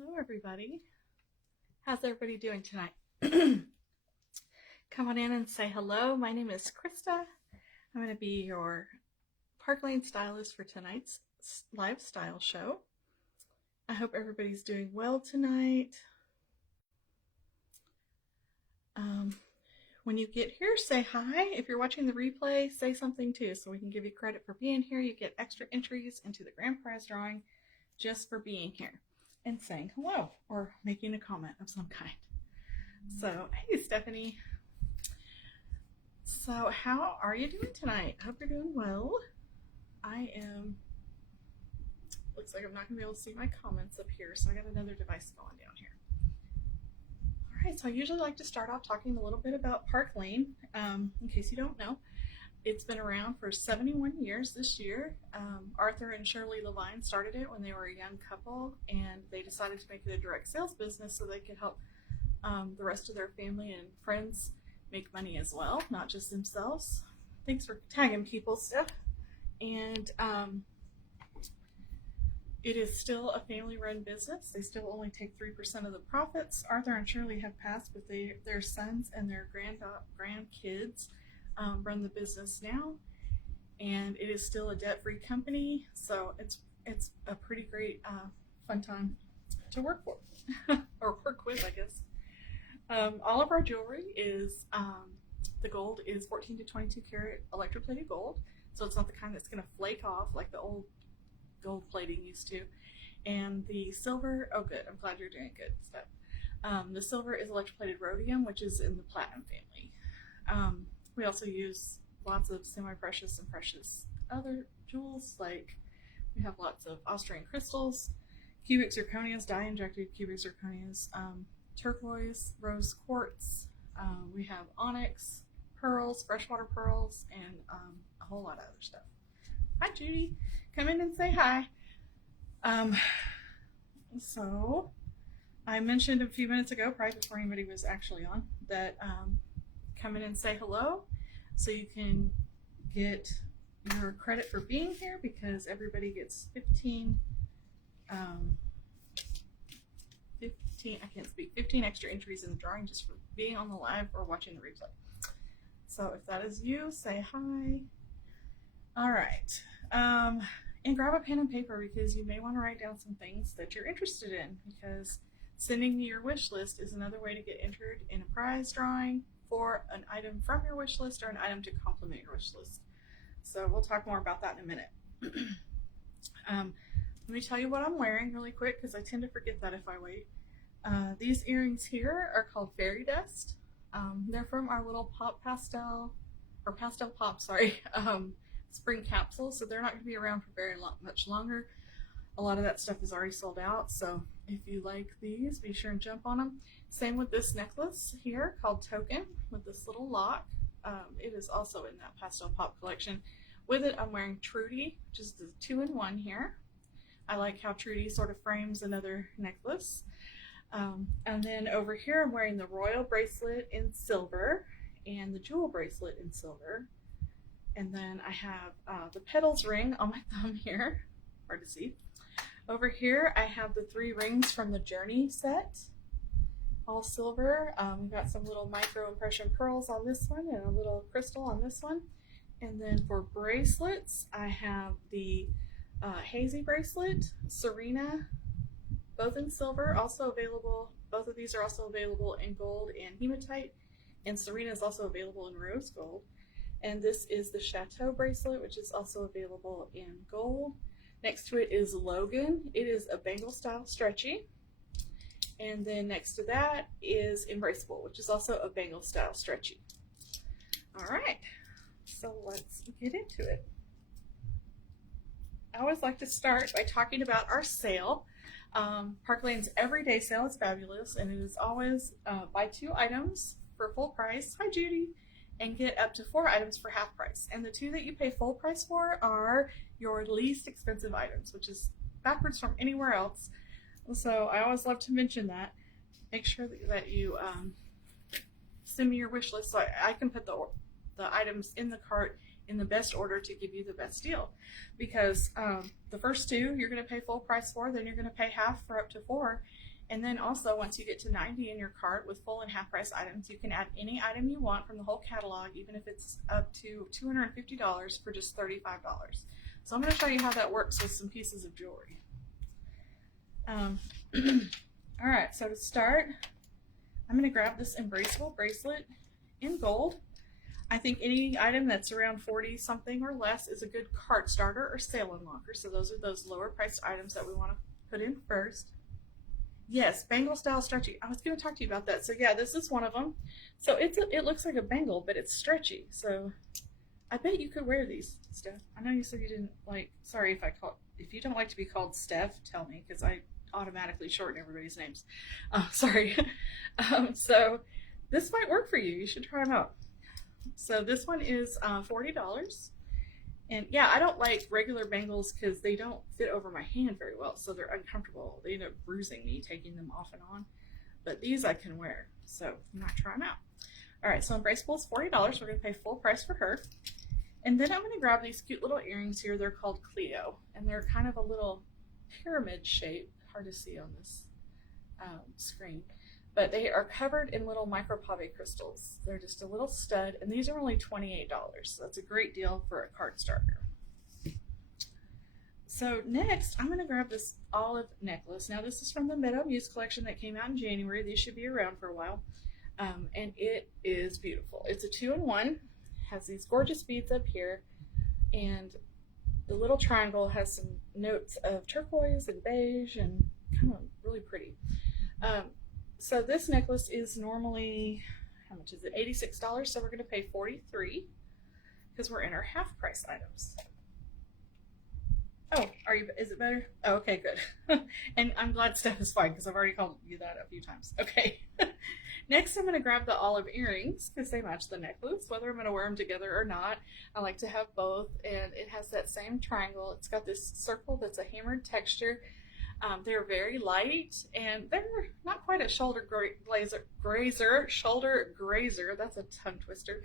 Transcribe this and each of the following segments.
Hello, everybody. How's everybody doing tonight? Come on in and say hello. My name is Krista. I'm going to be your Park Lane stylist for tonight's lifestyle show. I hope everybody's doing well tonight. When you get here, say hi. If you're watching the replay, say something too so we can give you credit for being here. You get extra entries into the grand prize drawing just for being here and saying hello or making a comment of some kind. So, hey, Stephanie. So, how are you doing tonight? I hope you're doing well. Looks like I'm not going to be able to see my comments up here, so I got another device going down here. All right, so I usually like to start off talking a little bit about Park Lane. In case you don't know, it's been around for 71 years this year. Arthur and Shirley Levine started it when they were a young couple, and they decided to make it a direct sales business so they could help the rest of their family and friends make money as well, not just themselves. Thanks for tagging people, Steph. And it is still a family-run business. They still only take 3% of the profits. Arthur and Shirley have passed, but their sons and their grandkids run the business now, and it is still a debt-free company. So it's a pretty great, fun time to work for or work with, I guess. All of our jewelry is the gold is 14 to 22 karat electroplated gold, so it's not the kind that's going to flake off like the old gold plating used to. And the silver, oh good, I'm glad you're doing good stuff. The silver is electroplated rhodium, which is in the platinum family. We also use lots of semi-precious and precious other jewels, like we have lots of Austrian crystals, cubic zirconias, dye-injected cubic zirconias, turquoise, rose quartz. We have onyx, pearls, freshwater pearls, and a whole lot of other stuff. Hi, Judy. Come in and say hi. So I mentioned a few minutes ago, probably before anybody was actually on, that come in and say hello so you can get your credit for being here, because everybody gets 15 extra entries in the drawing just for being on the live or watching the replay. So if that is you, say hi. All right. And grab a pen and paper, because you may want to write down some things that you're interested in, because sending me your wish list is another way to get entered in a prize drawing for an item from your wish list or an item to complement your wish list. So we'll talk more about that in a minute. Let me tell you what I'm wearing really quick, because I tend to forget that if I wait. These earrings here are called Fairy Dust. They're from our little pastel pop, spring capsule, so they're not going to be around for much longer. A lot of that stuff is already sold out, so if you like these, be sure and jump on them. Same with this necklace here called Token with this little lock. It is also in that pastel pop collection. With it, I'm wearing Trudy, which is the 2-in-1 here. I like how Trudy sort of frames another necklace. And then over here, I'm wearing the royal bracelet in silver and the jewel bracelet in silver. And then I have the petals ring on my thumb here, hard to see. Over here, I have the 3 rings from the Journey set, all silver. We've got some little micro impression pearls on this one and a little crystal on this one. And then for bracelets, I have the Hazy bracelet, Serena, both in silver, also available. Both of these are also available in gold and hematite, and Serena is also available in rose gold. And this is the Chateau bracelet, which is also available in gold. Next to it is Logan. It is a bangle style stretchy. And then next to that is Embraceable, which is also a bangle style stretchy. All right, so let's get into it. I always like to start by talking about our sale. Park Lane's everyday sale is fabulous, and it is always buy 2 items for full price. Hi, Judy. And get up to 4 items for half price. And the 2 that you pay full price for are your least expensive items, which is backwards from anywhere else. So I always love to mention that. Make sure that you send me your wish list so I can put the items in the cart in the best order to give you the best deal, because the first two you're going to pay full price for, then you're going to pay half for up to 4. And then also, once you get to 90 in your cart with full and half price items, you can add any item you want from the whole catalog, even if it's up to $250 for just $35. So I'm going to show you how that works with some pieces of jewelry. All right, so to start, I'm going to grab this embraceable bracelet in gold. I think any item that's around 40 something or less is a good cart starter or sale unlocker. So those are those lower priced items that we want to put in first. Yes, bangle style stretchy. I was going to talk to you about that. So yeah, this is one of them. So it looks like a bangle, but it's stretchy. So I bet you could wear these, Steph. I know you said you didn't like. Sorry if you don't like to be called Steph, tell me, because I automatically shorten everybody's names. Sorry. So this might work for you. You should try them out. So this one is $40. And yeah, I don't like regular bangles because they don't fit over my hand very well, so they're uncomfortable. They end up bruising me taking them off and on. But these I can wear, so you might try them out. All right, so Embraceable is $40. We're going to pay full price for her. And then I'm going to grab these cute little earrings here. They're called Cleo, and they're kind of a little pyramid shape. Hard to see on this screen. But they are covered in little micropave crystals. They're just a little stud, and these are only $28. So that's a great deal for a cart starter. So next, I'm going to grab this olive necklace. Now this is from the Meadow Muse collection that came out in January. These should be around for a while. And it is beautiful. It's a 2-in-1. Has these gorgeous beads up here, and the little triangle has some notes of turquoise and beige and kind of really pretty. So this necklace is normally, how much is it? $86. So we're going to pay $43 because we're in our half price items. Oh, is it better? Oh, okay, good. And I'm glad Steph is fine because I've already called you that a few times. Okay. Next, I'm going to grab the olive earrings because they match the necklace, whether I'm going to wear them together or not. I like to have both, and it has that same triangle. It's got this circle that's a hammered texture. They're very light, and they're not quite a shoulder grazer. That's a tongue twister,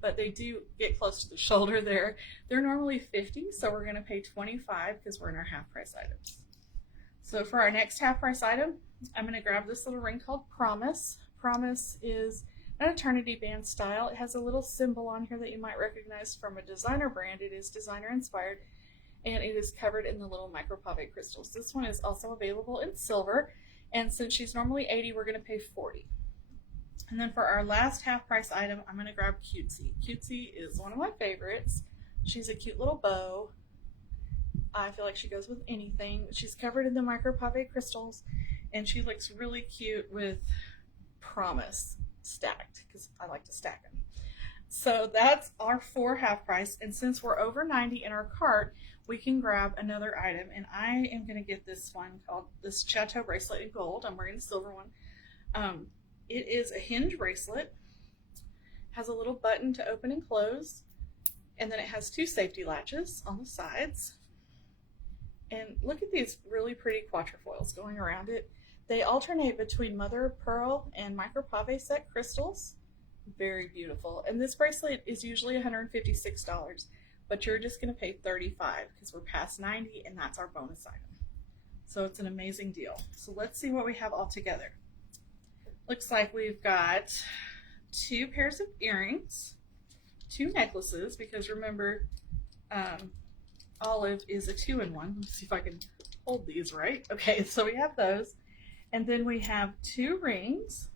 but they do get close to the shoulder there. They're normally $50, so we're going to pay $25 because we're in our half price items. So for our next half price item, I'm going to grab this little ring called Promise. Promise is an eternity band style. It has a little symbol on here that you might recognize from a designer brand. It is designer inspired, and it is covered in the little micropave crystals. This one is also available in silver, and since she's normally $80, we're going to pay $40. And then for our last half price item, I'm going to grab Cutesy. Cutesy is one of my favorites. She's a cute little bow. I feel like she goes with anything. She's covered in the micropave crystals, and she looks really cute with Promise stacked because I like to stack them. So that's our 4 half price, and since we're over 90 in our cart, we can grab another item, and I am going to get this one called this Chateau bracelet in gold. I'm wearing the silver one. It is a hinge bracelet, has a little button to open and close, and then it has 2 safety latches on the sides. And look at these really pretty quatrefoils going around it. They alternate between mother of pearl and micropave set crystals. Very beautiful. And this bracelet is usually $156, but you're just going to pay $35 because we're past 90, and that's our bonus item. So it's an amazing deal. So let's see what we have all together. Looks like we've got 2 pairs of earrings, 2 necklaces, because remember, Olive is a 2-in-1. Let's see if I can hold these right. Okay, so we have those. And then we have 2 rings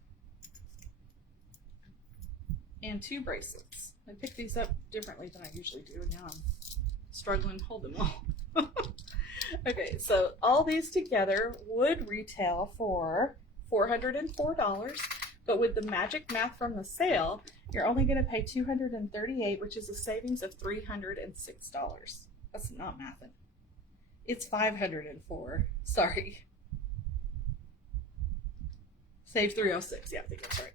and 2 bracelets. I picked these up differently than I usually do, and now I'm struggling to hold them all. Okay, so all these together would retail for $404, but with the magic math from the sale, you're only going to pay $238, which is a savings of $306. That's not mathing. It's $504. Sorry. Save 306. Yeah, I think that's right.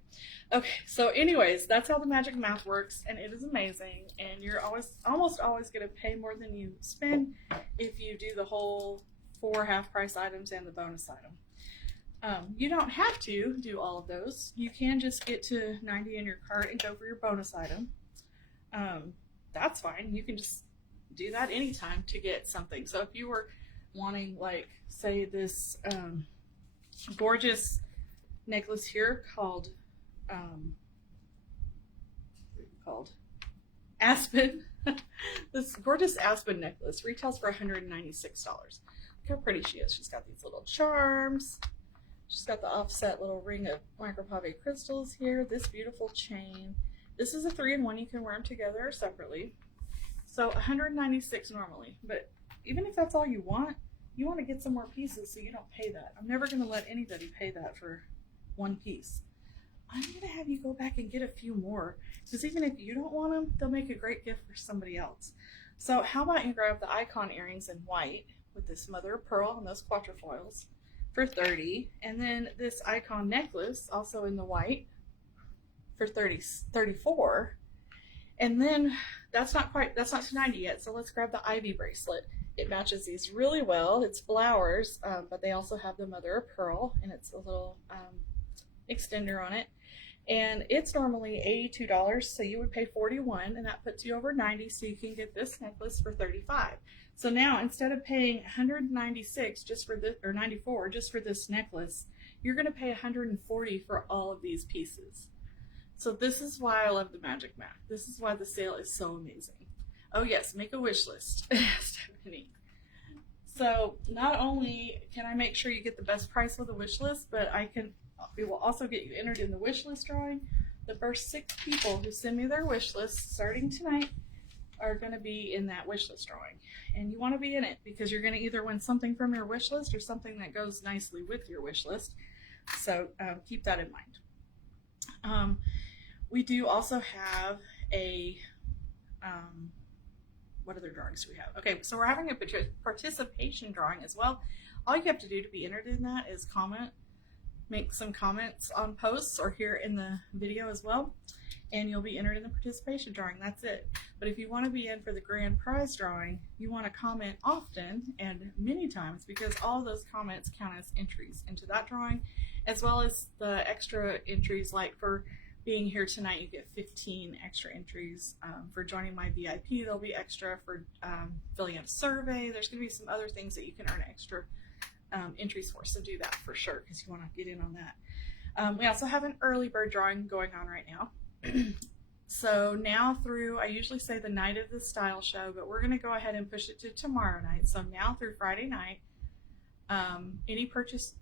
Okay, so anyways, that's how the magic math works, and it is amazing, and you're almost always going to pay more than you spend if you do the whole 4 half price items and the bonus item. You don't have to do all of those. You can just get to 90 in your cart and go for your bonus item. that's fine. You can just do that anytime to get something. So if you were wanting, like, say this gorgeous necklace here called called Aspen. This gorgeous Aspen necklace retails for $196. Look how pretty she is. She's got these little charms. She's got the offset little ring of micropave crystals here. This beautiful chain. This is a 3-in-1. You can wear them together or separately. So $196 normally. But even if that's all you want to get some more pieces so you don't pay that. I'm never going to let anybody pay that for one piece. I'm going to have you go back and get a few more, because even if you don't want them, they'll make a great gift for somebody else. So how about you grab the icon earrings in white with this mother of pearl and those quatrefoils for $30, and then this icon necklace also in the white for $34. And then that's not $290 yet, so let's grab the ivy bracelet. It matches these really well. It's flowers, but they also have the mother of pearl, and it's a little extender on it. And it's normally $82, so you would pay $41, and that puts you over $90, so you can get this necklace for $35. So now, instead of paying $196 just for this, or $94 just for this necklace, you're going to pay $140 for all of these pieces. So this is why I love the Magic Mac. This is why the sale is so amazing. Oh yes, make a wish list, Stephanie. So not only can I make sure you get the best price with a wish list, but we will also get you entered in the wish list drawing. The first 6 people who send me their wish list starting tonight are going to be in that wish list drawing. And you want to be in it because you're going to either win something from your wish list or something that goes nicely with your wish list. So keep that in mind. We do also have a, what other drawings do we have? Okay, so we're having a participation drawing as well. All you have to do to be entered in that is comment, make some comments on posts or here in the video as well, and you'll be entered in the participation drawing. That's it. But if you want to be in for the grand prize drawing, you want to comment often and many times, because all of those comments count as entries into that drawing, as well as the extra entries. Like for being here tonight, you get 15 extra entries. For joining my VIP, there'll be extra. For filling out a survey, there's going to be some other things that you can earn extra entries for. So do that for sure, because you want to get in on that. We also have an early bird drawing going on right now. So now through, I usually say the night of the style show, but we're going to go ahead and push it to tomorrow night. So now through Friday night, any purchase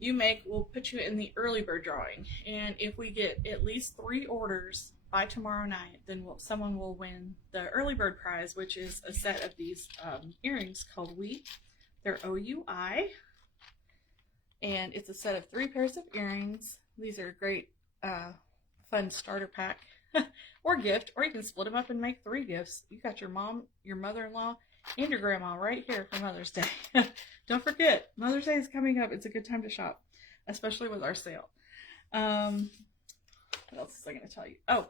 you make will put you in the early bird drawing. And if we get at least 3 orders by tomorrow night, then someone will win the early bird prize, which is a set of these earrings called Oui. They're OUI. And it's a set of 3 pairs of earrings. These are a great fun starter pack or gift, or you can split them up and make 3 gifts. You got your mom, your mother-in-law, and your grandma right here for Mother's Day. Don't forget, Mother's Day is coming up. It's a good time to shop, especially with our sale. What else was I going to tell you? Oh,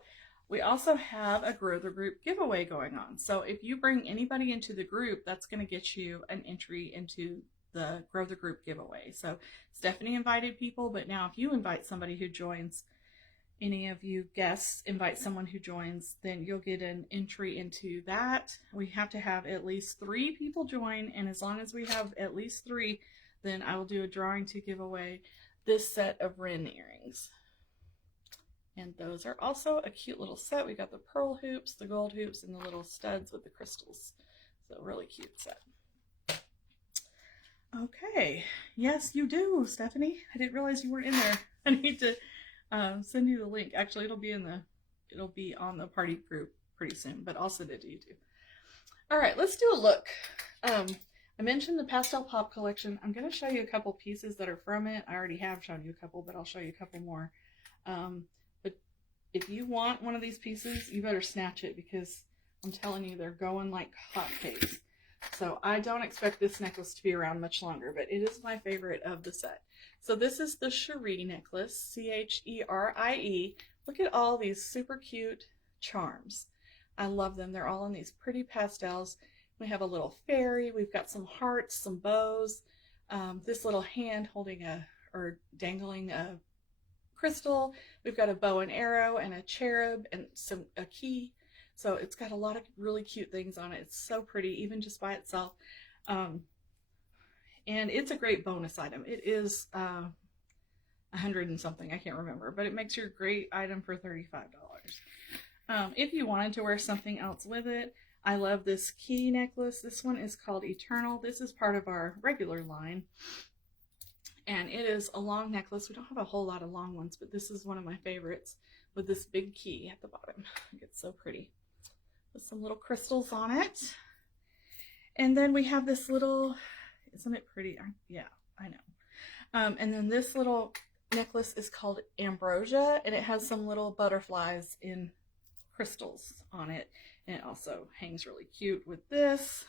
we also have a Grow the Group giveaway going on. So if you bring anybody into the group, that's going to get you an entry into the Grow the Group giveaway. So Stephanie invited people, but now if you invite somebody who joins, any of you guests invite someone who joins, then you'll get an entry into that. We have to have at least 3 people join, and as long as we have at least 3, then I will do a drawing to give away this set of Ren earrings. And those are also a cute little set. We got the pearl hoops, the gold hoops, and the little studs with the crystals. So really cute set. Okay, yes you do, Stephanie. I didn't realize you weren't in there. I need to send you the link. Actually, it'll be on the party group pretty soon, but I'll send it to you too. All right, let's do a look. I mentioned the Pastel Pop collection. I'm going to show you a couple pieces that are from it. I already have shown you a couple, but I'll show you a couple more. But if you want one of these pieces, you better snatch it, because I'm telling you, they're going like hotcakes. So I don't expect this necklace to be around much longer, but it is my favorite of the set. So this is the Cherie necklace, C-H-E-R-I-E. Look at all these super cute charms. I love them. They're all in these pretty pastels. We have a little fairy. We've got some hearts, some bows, this little hand holding or dangling a crystal. We've got a bow and arrow and a cherub and a key. So it's got a lot of really cute things on it. It's so pretty, even just by itself. Um, and it's a great bonus item. It is 100 and something, I can't remember, but it makes your great item for $35. If you wanted to wear something else with it, I love this key necklace. This one is called Eternal. This is part of our regular line. And it is a long necklace. We don't have a whole lot of long ones, but this is one of my favorites with this big key at the bottom. It's so pretty. With some little crystals on it. And then we have this little, isn't it pretty? Yeah, I know. And then this little necklace is called Ambrosia, and it has some little butterflies in crystals on it. And it also hangs really cute with this.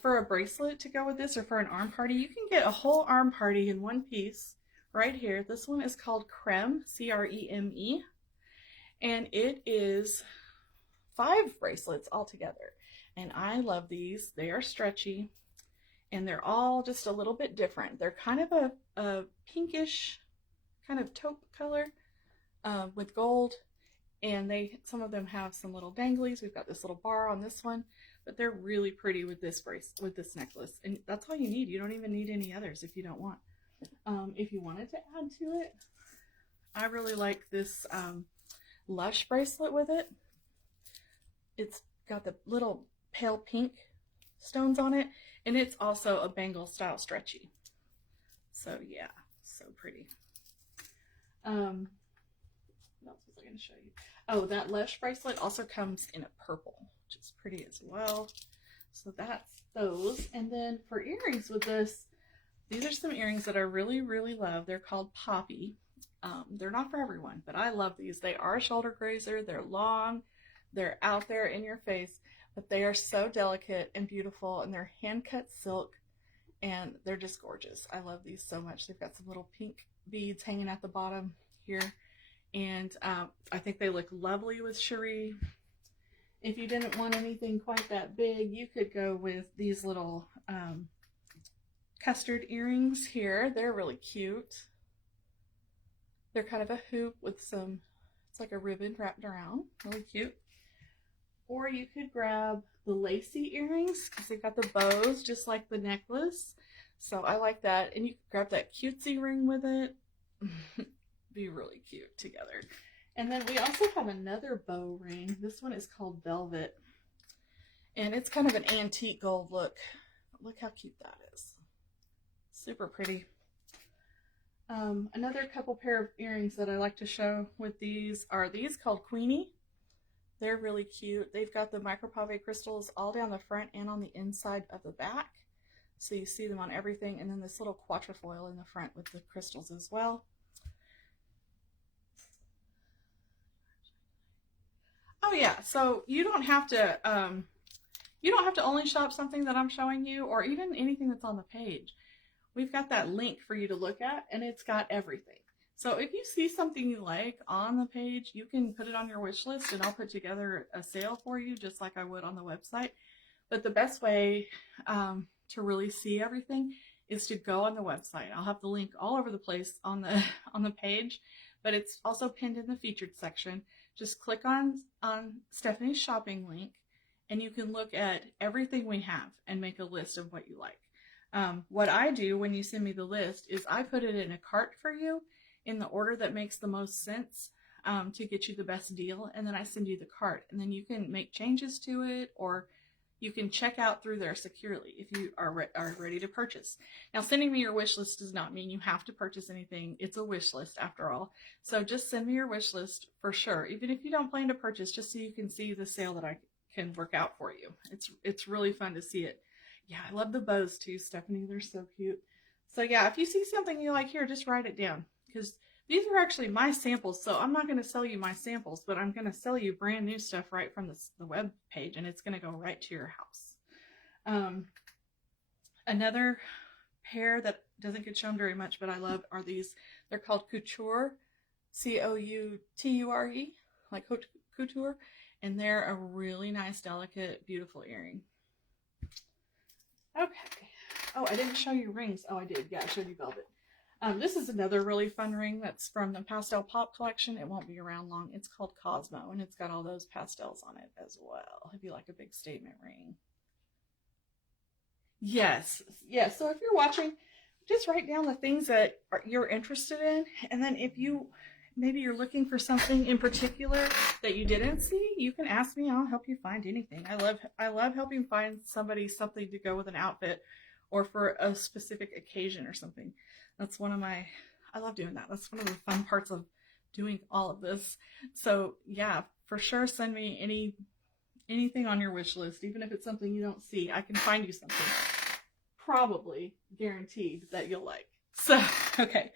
For a bracelet to go with this, or for an arm party, you can get a whole arm party in one piece right here. This one is called Creme, C-R-E-M-E, and it is 5 bracelets altogether. And I love these. They are stretchy, and they're all just a little bit different. They're kind of a pinkish kind of taupe color with gold, and some of them have some little danglies. We've got this little bar on this one, but they're really pretty with this necklace, and that's all you need. You don't even need any others if you don't want. If you wanted to add to it, I really like this Lush bracelet with it. It's got the little pale pink stones on it, and it's also a bangle style stretchy. So yeah, so pretty. What else was I going to show you? Oh, that Lush bracelet also comes in a purple, which is pretty as well. So that's those. And then for earrings with this, these are some earrings that I really, really love. They're called Poppy. They're not for everyone, but I love these. They are a shoulder grazer. They're long. They're out there in your face, but they are so delicate and beautiful, and they're hand-cut silk, and they're just gorgeous. I love these so much. They've got some little pink beads hanging at the bottom here, and I think they look lovely with Cherie. If you didn't want anything quite that big, you could go with these little custard earrings here. They're really cute. They're kind of a hoop with some, it's like a ribbon wrapped around. Really cute. Or you could grab the lacy earrings because they've got the bows just like the necklace. So I like that. And you could grab that cutesy ring with it. Be really cute together. And then we also have another bow ring. This one is called Velvet. And it's kind of an antique gold look. Look how cute that is. Super pretty. Another couple pair of earrings that I like to show with these are these called Queenie. They're really cute. They've got the micropave crystals all down the front and on the inside of the back. So you see them on everything. And then this little quatrefoil in the front with the crystals as well. Oh yeah, so you don't have to only shop something that I'm showing you, or even anything that's on the page. We've got that link for you to look at, and it's got everything. So if you see something you like on the page, you can put it on your wish list, and I'll put together a sale for you just like I would on the website. But the best way to really see everything is to go on the website. I'll have the link all over the place on the page, but it's also pinned in the featured section. Just click on Stephanie's shopping link, and you can look at everything we have and make a list of what you like. What I do when you send me the list is I put it in a cart for you in the order that makes the most sense to get you the best deal, and then I send you the cart, and then you can make changes to it, or you can check out through there securely if you are ready to purchase. Now, sending me your wish list does not mean you have to purchase anything. It's a wish list after all. So just send me your wish list for sure, even if you don't plan to purchase, just so you can see the sale that I can work out for you. It's really fun to see it. Yeah, I love the bows too, Stephanie. They're so cute. So yeah, if you see something you like here, just write it down, because these are actually my samples. So I'm not going to sell you my samples, but I'm going to sell you brand new stuff right from the web page, and it's going to go right to your house. Another pair that doesn't get shown very much, but I love, are these. They're called Couture, C-O-U-T-U-R-E, like couture, and they're a really nice, delicate, beautiful earring. Okay. Oh, I didn't show you rings. Oh, I did. Yeah, I showed you velvet. This is another really fun ring that's from the Pastel Pop collection. It won't be around long. It's called Cosmo, and it's got all those pastels on it as well, if you like a big statement ring. Yes, yes. So if you're watching, just write down the things that you're interested in, and then if you maybe you're looking for something in particular that you didn't see, you can ask me. I'll help you find anything. I love helping find somebody something to go with an outfit or for a specific occasion or something. That's one of my I love doing that. That's one of the fun parts of doing all of this. So yeah, for sure send me anything on your wish list, even if it's something you don't see. I can find you something probably guaranteed that you'll like. So, okay.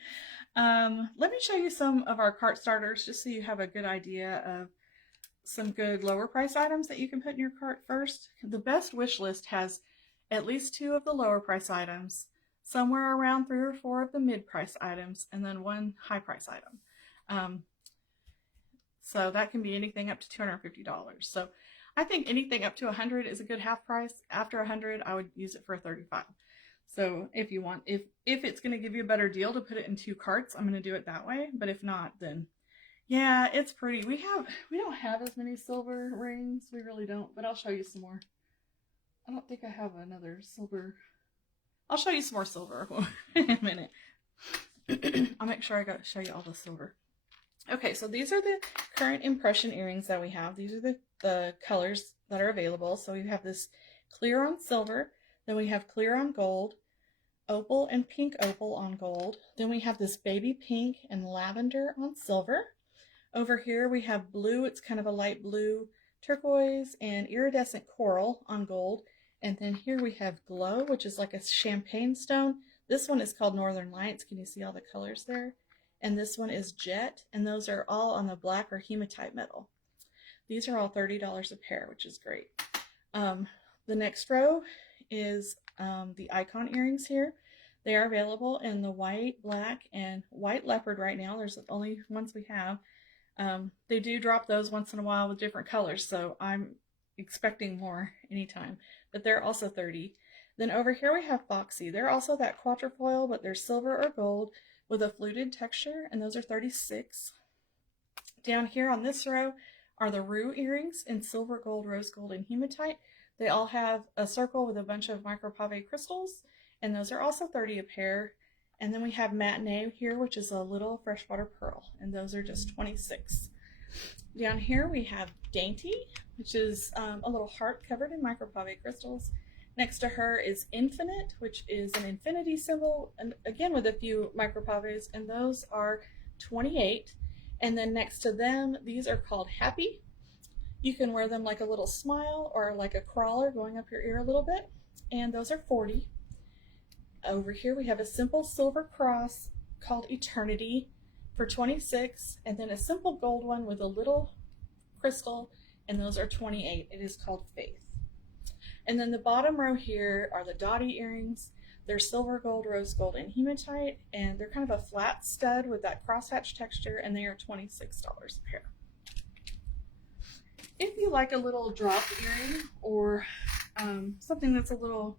Let me show you some of our cart starters just so you have a good idea of some good lower price items that you can put in your cart first. The best wish list has at least 2 of the lower price items, somewhere around 3 or 4 of the mid price items, and then 1 high price item. So that can be anything up to $250. So I think anything up to 100 is a good half price. After 100, I would use it for a 35. So if you want, if it's going to give you a better deal to put it in 2 carts, I'm going to do it that way. But if not, then yeah, it's pretty. We don't have as many silver rings. We really don't. But I'll show you some more. I don't think I have another silver. I'll show you some more silver in a minute. I'll make sure I show you all the silver. Okay, so these are the current impression earrings that we have. These are the colors that are available. So we have this clear on silver, then we have clear on gold, opal and pink opal on gold. Then we have this baby pink and lavender on silver. Over here we have blue, it's kind of a light blue, turquoise, and iridescent coral on gold. And then here we have glow, which is like a champagne stone. This one is called Northern Lights. Can you see all the colors there? And this one is jet, and those are all on the black or hematite metal. These are all $30 a pair, which is great. The next row is the icon earrings here. They are available in the white, black, and white leopard right now. There's the only ones we have. They do drop those once in a while with different colors, so I'm expecting more anytime. But they're also 30. Then over here we have Foxy. They're also that quatrefoil, but they're silver or gold with a fluted texture, and those are 36. Down here on this row are the Rue earrings in silver, gold, rose gold, and hematite. They all have a circle with a bunch of micropave crystals, and those are also 30 a pair. And then we have Matinee here, which is a little freshwater pearl, and those are just 26. Down here we have Dainty, which is a little heart covered in micropave crystals. Next to her is Infinite, which is an infinity symbol, and again with a few micropaves, and those are 28. And then next to them, these are called Happy. You can wear them like a little smile or like a crawler going up your ear a little bit, and those are 40. Over here we have a simple silver cross called Eternity for 26, and then a simple gold one with a little crystal, and those are 28. It is called Faith. And then the bottom row here are the Dottie earrings. They're silver, gold, rose gold, and hematite, and they're kind of a flat stud with that crosshatch texture, and they are $26 a pair. If you like a little drop earring or something that's a little,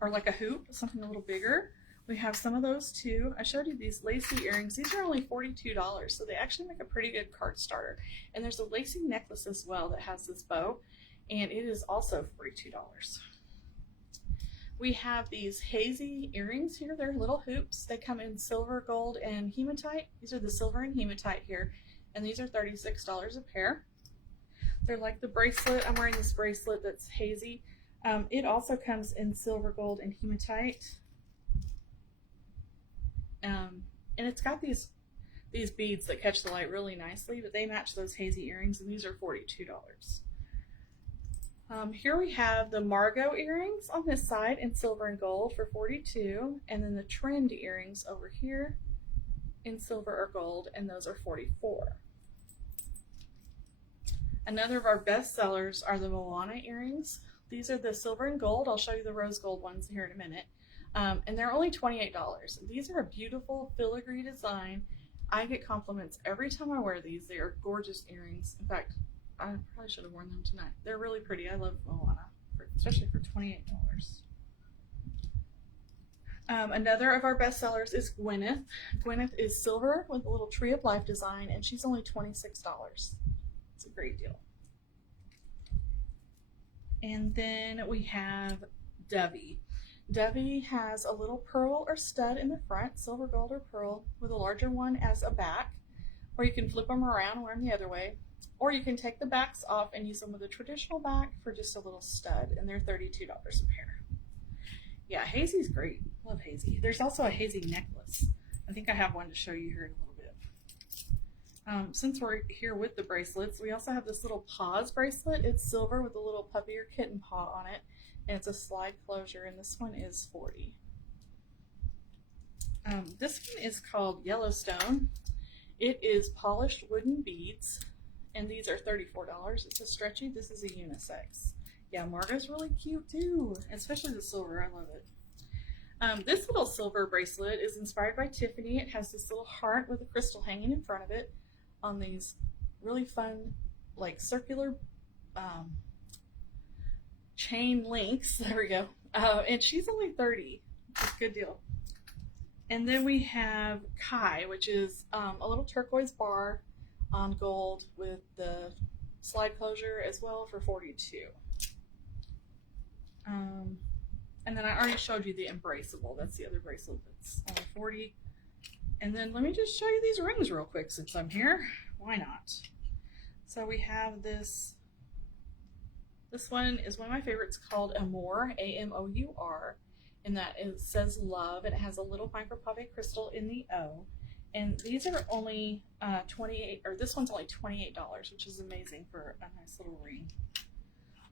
or like a hoop, something a little bigger, we have some of those too. I showed you these lacy earrings. These are only $42, so they actually make a pretty good cart starter. And there's a lacy necklace as well that has this bow, and it is also $42. We have these hazy earrings here. They're little hoops. They come in silver, gold, and hematite. These are the silver and hematite here, and these are $36 a pair. They're like the bracelet. I'm wearing this bracelet that's hazy. It also comes in silver, gold, and hematite. And it's got these beads that catch the light really nicely, but they match those hazy earrings, and these are $42. Here we have the Margot earrings on this side in silver and gold for $42, and then the Trend earrings over here in silver or gold, and those are $44. Another of our best sellers are the Moana earrings. These are the silver and gold. I'll show you the rose gold ones here in a minute. And they're only $28. These are a beautiful filigree design. I get compliments every time I wear these. They are gorgeous earrings. In fact, I probably should have worn them tonight. They're really pretty. I love Moana, especially for $28. Another of our best sellers is Gwyneth. Gwyneth is silver with a little tree of life design, and she's only $26. It's a great deal. And then we have Dovey. Dovey has a little pearl or stud in the front, silver, gold, or pearl, with a larger one as a back, or you can flip them around and wear them the other way, or you can take the backs off and use them with a traditional back for just a little stud, and they're $32 a pair. Yeah, Hazy's great. Love Hazy. There's also a Hazy necklace. I think I have one to show you here in a little bit. Since we're here with the bracelets, we also have this little paws bracelet. It's silver with a little puppy or kitten paw on it, and it's a slide closure, and this one is $40. This one is called Yellowstone. It is polished wooden beads, and these are $34. It's a stretchy. This is a unisex. Yeah, Margot's really cute too, especially the silver. I love it. This little silver bracelet is inspired by Tiffany. It has this little heart with a crystal hanging in front of it on these really fun, like circular chain links. There we go. And she's only $30. It's a good deal. And then we have Kai, which is a little turquoise bar on gold with the slide closure as well for $42. And then I already showed you the Embraceable. That's the other bracelet that's only $40. And then let me just show you these rings real quick since I'm here. Why not? So we have this. This one is one of my favorites called Amour, A-M-O-U-R. And that it says love, and it has a little micropave crystal in the O. And these are only $28, or this one's only $28, which is amazing for a nice little ring.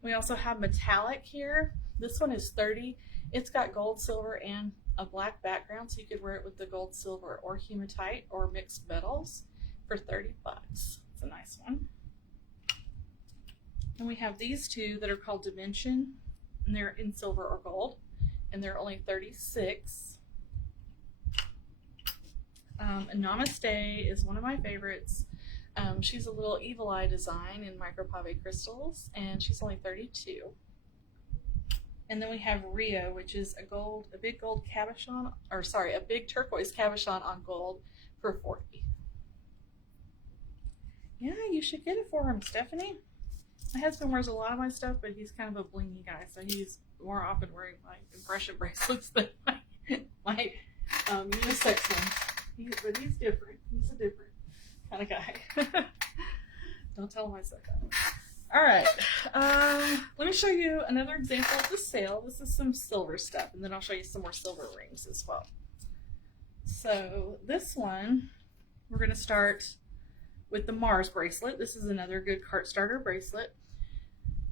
We also have metallic here. This one is $30. It's got gold, silver, and a black background, so you could wear it with the gold, silver, or hematite, or mixed metals for $30. It's a nice one. And we have these two that are called Dimension, and they're in silver or gold, and they're only $36. Namaste is one of my favorites. She's a little evil eye design in micropave crystals, and she's only $32. And then we have Rio, which is a big gold cabochon, or sorry, a big turquoise cabochon on gold for $40. Yeah, you should get it for him, Stephanie. My husband wears a lot of my stuff, but he's kind of a blingy guy, so he's more often wearing my impression bracelets than my unisex ones. But he's different. He's a different kind of guy. Don't tell him I said that. All right. Let me show you another example of the sale. This is some silver stuff, and then I'll show you some more silver rings as well. So this one, we're going to start with the Mars bracelet. This is another good cart starter bracelet.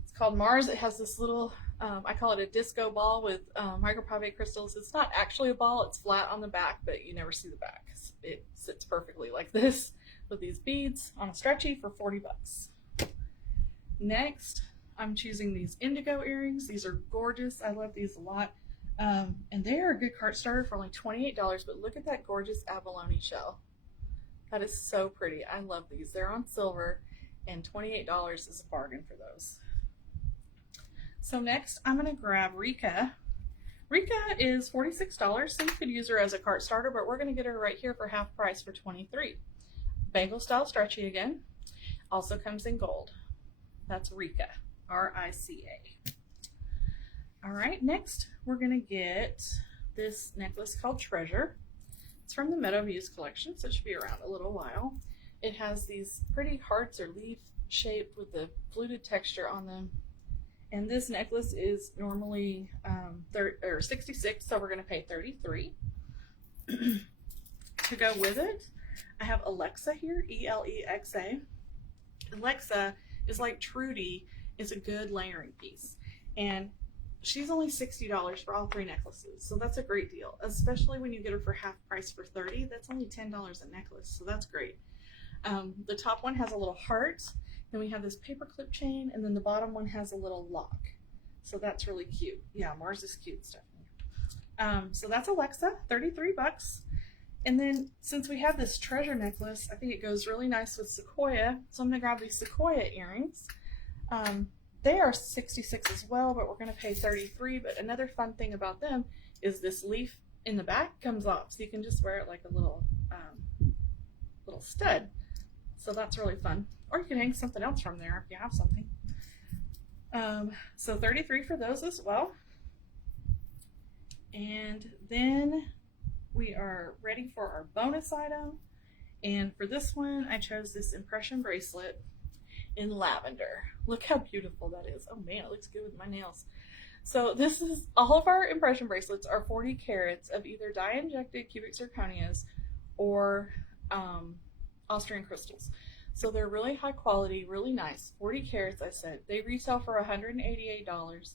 It's called Mars. It has this little, I call it a disco ball with micropave crystals. It's not actually a ball. It's flat on the back, but you never see the back. It sits perfectly like this with these beads on a stretchy for $40. Next, I'm choosing these indigo earrings. These are gorgeous. I love these a lot. And they are a good cart starter for only $28, but look at that gorgeous abalone shell. That is so pretty. I love these. They're on silver, and $28 is a bargain for those. So next, I'm going to grab Rika. Rika is $46, so you could use her as a cart starter, but we're going to get her right here for half price for $23. Bagel style stretchy again. Also comes in gold. That's Rika, R-I-C-A. All right, next we're going to get this necklace called Treasure. It's from the Meadow Views collection, so it should be around a little while. It has these pretty hearts or leaf shape with the fluted texture on them. And this necklace is normally $66, so we're going to pay $33. To go with it, I have Alexa here, E-L-E-X-A. Alexa is like Trudy, is a good layering piece. And she's only $60 for all three necklaces, so that's a great deal, especially when you get her for half price for $30. That's only $10 a necklace, so that's great. The top one has a little heart, then we have this paper clip chain, and then the bottom one has a little lock. So that's really cute. Yeah, Mars is cute, Stephanie. So that's Alexa, $33. And then since we have this treasure necklace, I think it goes really nice with Sequoia. So I'm gonna grab these Sequoia earrings. They are $66 as well, but we're gonna pay $33. But another fun thing about them is this leaf in the back comes off, so you can just wear it like a little stud. So that's really fun. Or you can hang something else from there if you have something. So $33 for those as well. And then we are ready for our bonus item. And for this one, I chose this impression bracelet in lavender. Look how beautiful that is. Oh man, it looks good with my nails. So this is, all of our impression bracelets are 40 carats of either dye-injected cubic zirconias or Austrian crystals. So they're really high quality, really nice. 40 carats, I said. They retail for $188,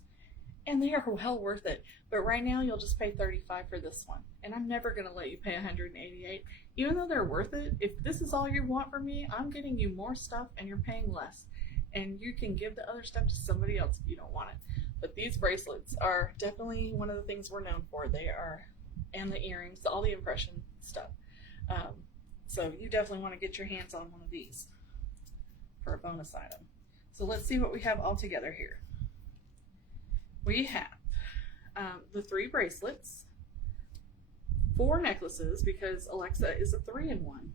and they are well worth it. But right now, you'll just pay $35 for this one. And I'm never going to let you pay $188. Even though they're worth it, if this is all you want from me, I'm getting you more stuff and you're paying less. And you can give the other stuff to somebody else if you don't want it. But these bracelets are definitely one of the things we're known for. They are, and the earrings, all the impression stuff. So you definitely want to get your hands on one of these for a bonus item. So let's see what we have all together here. We have the 3 bracelets, 4 necklaces because Alexa is a 3-in-1,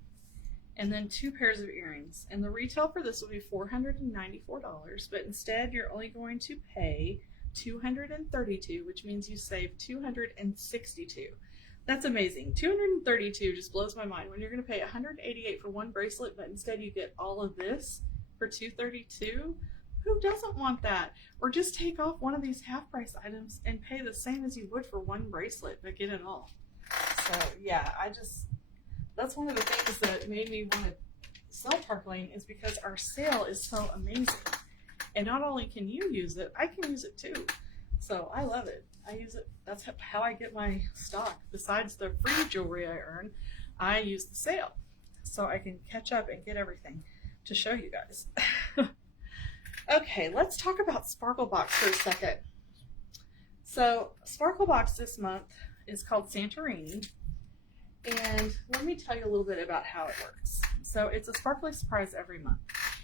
and then 2 pairs of earrings. And the retail for this will be $494, but instead you're only going to pay $232, which means you save $262. That's amazing. $232 just blows my mind when you're going to pay $188 for one bracelet, but instead you get all of this for $232. Who doesn't want that? Or just take off one of these half price items and pay the same as you would for one bracelet, but get it all. So yeah, that's one of the things that made me want to sell Park Lane, is because our sale is so amazing. And not only can you use it, I can use it too. So I love it. I use it. That's how I get my stock. Besides the free jewelry I earn, I use the sale. So I can catch up and get everything to show you guys. Okay, let's talk about Sparkle Box for a second. So Sparkle Box this month is called Santorini. And let me tell you a little bit about how it works. So it's a sparkly surprise every month.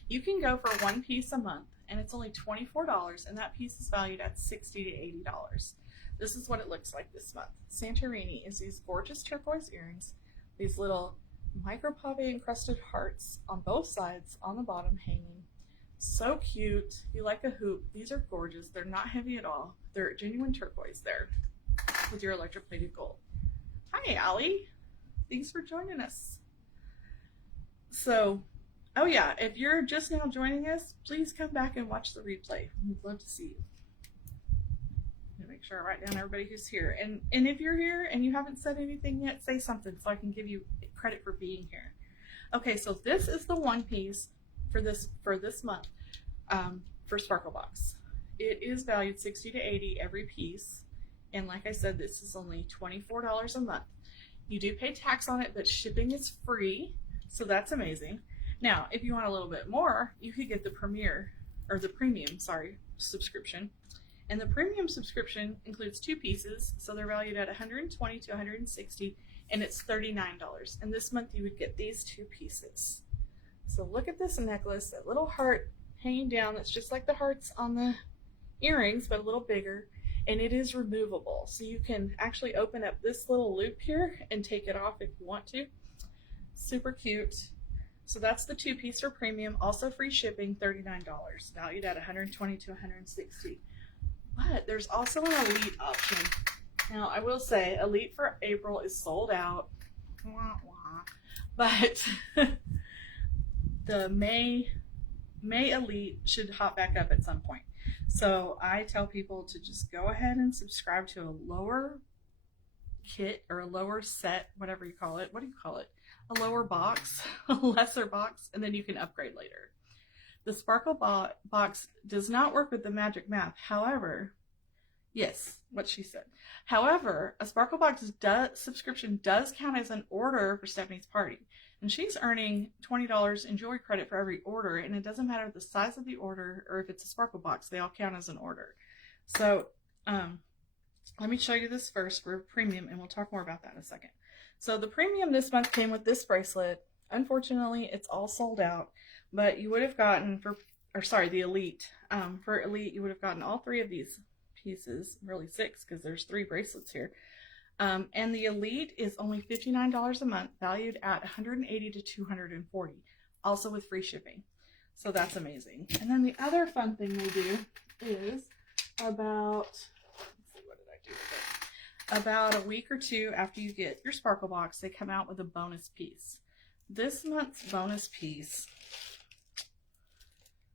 You can go for one piece a month, and it's only $24, and that piece is valued at $60 to $80. This is what it looks like this month. Santorini is these gorgeous turquoise earrings, these little micro pave encrusted hearts on both sides, on the bottom hanging. So cute. You like a hoop. These are gorgeous. They're not heavy at all. They're genuine turquoise there with your electroplated gold. Hi, Allie. Thanks for joining us. So, oh yeah, if you're just now joining us, please come back and watch the replay. We'd love to see you. I'm gonna make sure I write down everybody who's here. And if you're here and you haven't said anything yet, say something so I can give you credit for being here. Okay, so this is the one piece for this month for Sparkle Box. It is valued $60 to $80 every piece. And like I said, this is only $24 a month. You do pay tax on it, but shipping is free. So that's amazing. Now, if you want a little bit more, you could get the premium subscription. And the premium subscription includes 2 pieces, so they're valued at $120 to $160, and it's $39. And this month you would get these 2 pieces. So look at this necklace, that little heart hanging down. That's just like the hearts on the earrings, but a little bigger. And it is removable, so you can actually open up this little loop here and take it off if you want to. Super cute. So that's the 2-piece for premium, also free shipping, $39, valued at $120 to $160. But there's also an elite option. Now I will say elite for April is sold out, but the May elite should hop back up at some point. So I tell people to just go ahead and subscribe to a lower kit or a lower set, whatever you call it. What do you call it? A lower box, a lesser box, and then you can upgrade later. The Sparkle Box does not work with the Magic Math. However, yes, what she said. However, a Sparkle Box subscription does count as an order for Stephanie's party. And she's earning $20 in jewelry credit for every order, and it doesn't matter the size of the order or if it's a Sparkle Box, they all count as an order. So let me show you this first for premium, and we'll talk more about that in a second. So the premium this month came with this bracelet. Unfortunately, it's all sold out, but you would have gotten the elite. For elite, you would have gotten all 3 of these pieces, really 6 because there's 3 bracelets here. And the Elite is only $59 a month, valued at $180 to $240, also with free shipping. So that's amazing. And then the other fun thing they do is about, let's see, what did I do with it? About a week or two after you get your Sparkle Box, they come out with a bonus piece. This month's bonus piece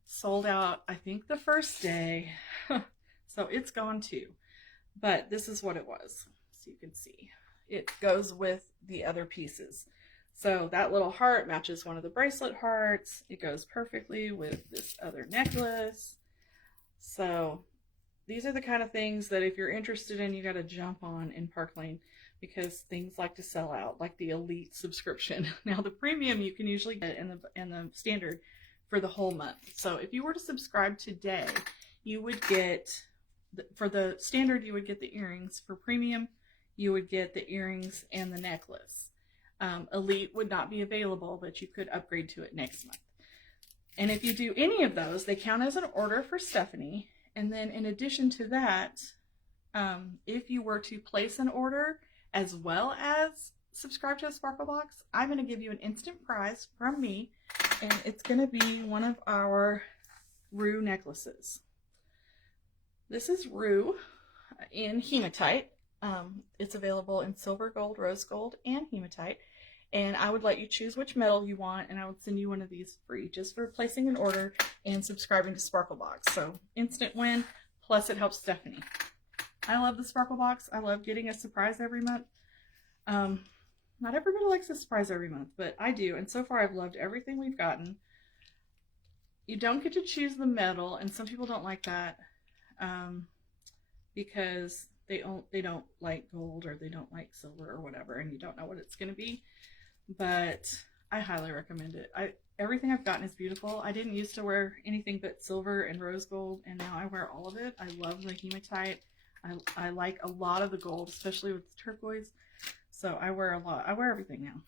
sold out, I think, the first day. So it's gone too. But this is what it was. So you can see. It goes with the other pieces. So that little heart matches one of the bracelet hearts. It goes perfectly with this other necklace. So these are the kind of things that if you're interested in, you got to jump on in Park Lane, because things like to sell out, like the Elite subscription. Now the premium you can usually get in the standard for the whole month. So if you were to subscribe today, you would get, for the standard, you would get the earrings. For premium, you would get the earrings and the necklace. Elite would not be available, but you could upgrade to it next month. And if you do any of those, they count as an order for Stephanie. And then in addition to that, if you were to place an order as well as subscribe to a Sparkle Box, I'm going to give you an instant prize from me, and it's going to be one of our Rue necklaces. This is Rue in hematite. It's available in silver, gold, rose gold, and hematite. And I would let you choose which metal you want, and I would send you one of these free just for placing an order and subscribing to Sparkle Box. So instant win, plus it helps Stephanie. I love the Sparkle Box. I love getting a surprise every month. Not everybody likes a surprise every month, but I do. And so far I've loved everything we've gotten. You don't get to choose the metal, and some people don't like that because they don't like gold, or they don't like silver or whatever, and you don't know what it's going to be. But I highly recommend it. Everything I've gotten is beautiful. I didn't used to wear anything but silver and rose gold, and now I wear all of it. I love the hematite. I like a lot of the gold, especially with the turquoise. So I wear a lot. I wear everything now.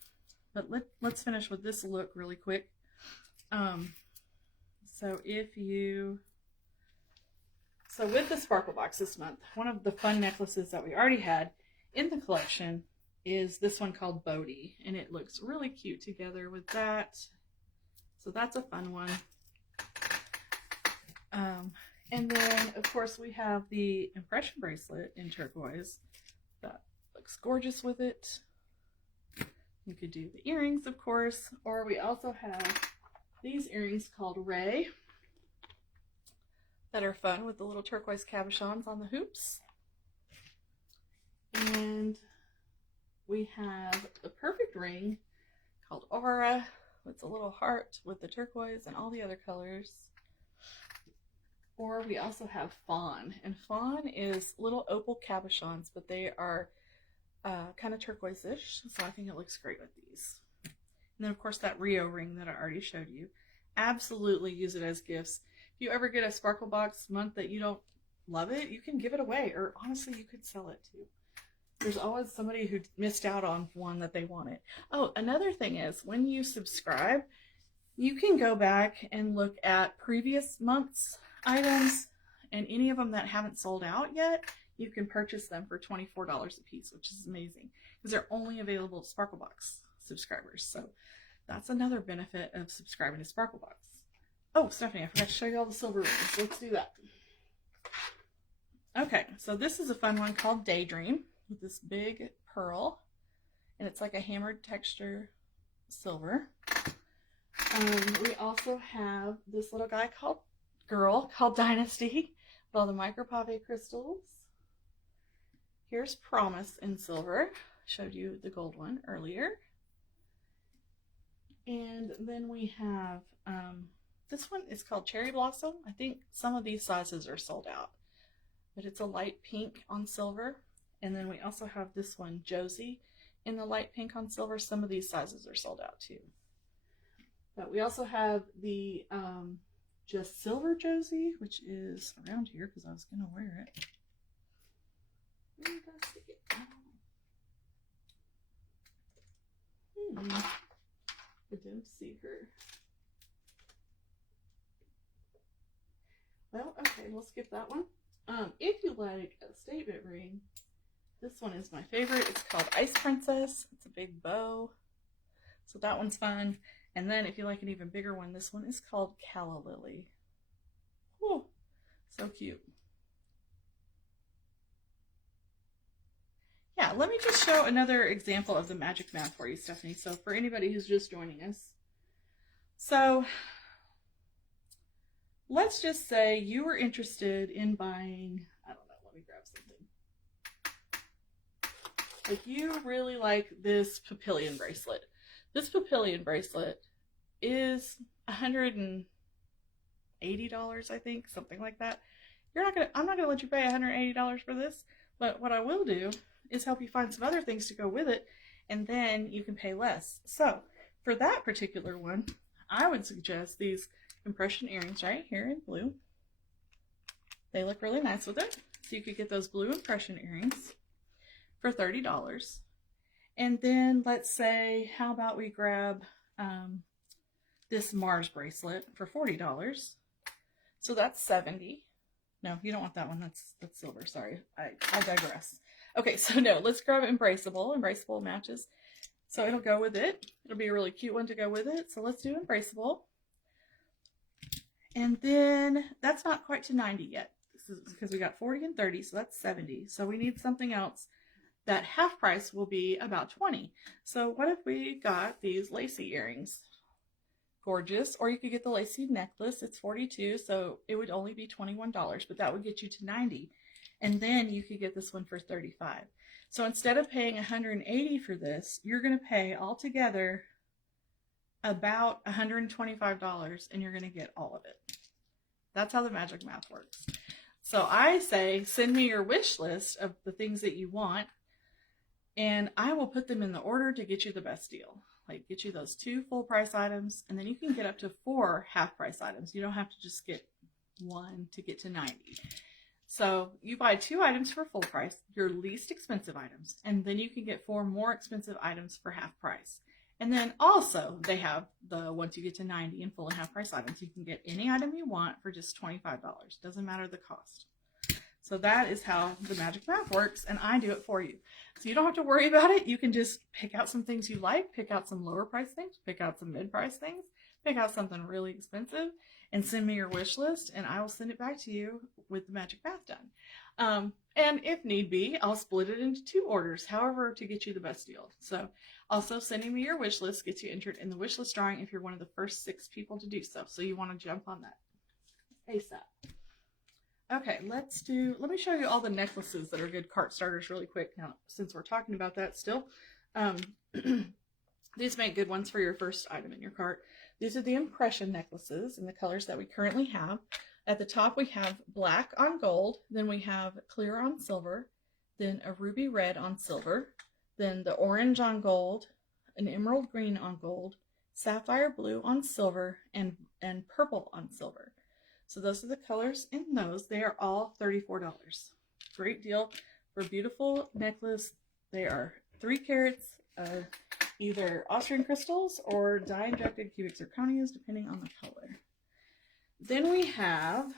But let's finish with this look really quick. So with the Sparkle Box this month, one of the fun necklaces that we already had in the collection is this one called Bodhi, and it looks really cute together with that. So that's a fun one. And then of course we have the impression bracelet in turquoise that looks gorgeous with it. You could do the earrings, of course, or we also have these earrings called Ray that are fun with the little turquoise cabochons on the hoops. And we have the perfect ring called Aura with the little heart with the turquoise and all the other colors. Or we also have Fawn, and Fawn is little opal cabochons, but they are kind of turquoise-ish, so I think it looks great with these. And then of course that Rio ring that I already showed you. Absolutely use it as gifts. If you ever get a Sparkle Box month that you don't love it, you can give it away, or honestly you could sell it too. There's always somebody who missed out on one that they wanted. Oh, another thing is when you subscribe, you can go back and look at previous months' items, and any of them that haven't sold out yet, you can purchase them for $24 a piece, which is amazing because they're only available to Sparkle Box subscribers. So that's another benefit of subscribing to Sparkle Box. Oh, Stephanie, I forgot to show you all the silver rings. Let's do that. Okay, so this is a fun one called Daydream with this big pearl, and it's like a hammered texture silver. We also have this little girl called Dynasty with all the micropave crystals. Here's Promise in silver. Showed you the gold one earlier. And then we have this one is called Cherry Blossom. I think some of these sizes are sold out, but it's a light pink on silver. And then we also have this one, Josie, in the light pink on silver. Some of these sizes are sold out too. But we also have the just silver Josie, which is around here because I was going to wear it. Where did I stick it? I didn't see her. Well, okay, we'll skip that one. If you like a statement ring, This one is my favorite. It's called Ice Princess. It's a big bow. So that one's fun. And then if you like an even bigger one, this one is called Calla Lily. Oh, so cute. Yeah, let me just show another example of the magic math for you, Stephanie. So for anybody who's just joining us. So let's just say you were interested in buying, I don't know, let me grab something. Like you really like this Papillion bracelet. This Papillion bracelet is $180, I think, something like that. I'm not gonna let you pay $180 for this, but what I will do is help you find some other things to go with it, and then you can pay less. So for that particular one, I would suggest these compression earrings right here in blue. They look really nice with it. So you could get those blue impression earrings for $30. And then let's say, how about we grab this Mars bracelet for $40. So that's $70. No, you don't want that one. That's silver. Sorry, I digress. Okay, so no, let's grab Embraceable. Embraceable matches. So it'll go with it. It'll be a really cute one to go with it. So let's do Embraceable. And then that's not quite to 90 yet. This is because we got 40 and 30, so that's 70. So we need something else that half price will be about 20. So what if we got these lacy earrings? Gorgeous. Or you could get the lacy necklace. It's 42, so it would only be $21, but that would get you to 90. And then you could get this one for 35. So instead of paying $180 for this, you're going to pay altogether about $125, and you're going to get all of it. That's how the magic math works. So I say, send me your wish list of the things that you want, and I will put them in the order to get you the best deal. Like get you those 2 full price items, and then you can get up to 4 half price items. You don't have to just get 1 to get to 90. So you buy 2 items for full price, your least expensive items, and then you can get 4 more expensive items for half price. And then also they have the once you get to 90 and full and half price items, you can get any item you want for just $25. Doesn't matter the cost. So that is how the magic math works, and I do it for you. So you don't have to worry about it. You can just pick out some things you like, pick out some lower price things, pick out some mid price things, pick out something really expensive, and send me your wish list, and I will send it back to you with the magic math done. And if need be, I'll split it into 2 orders, however, to get you the best deal. So also sending me your wish list gets you entered in the wish list drawing if you're one of the first 6 people to do so. So you want to jump on that ASAP. Okay, let me show you all the necklaces that are good cart starters really quick now, since we're talking about that still. These make good ones for your first item in your cart. These are the impression necklaces in the colors that we currently have. At the top we have black on gold, then we have clear on silver, then a ruby red on silver, then the orange on gold, an emerald green on gold, sapphire blue on silver, and purple on silver. So those are the colors in those. They are all $34. Great deal for a beautiful necklace. They are 3 carats of either Austrian crystals or dye-injected cubic zirconias, depending on the color. Then we have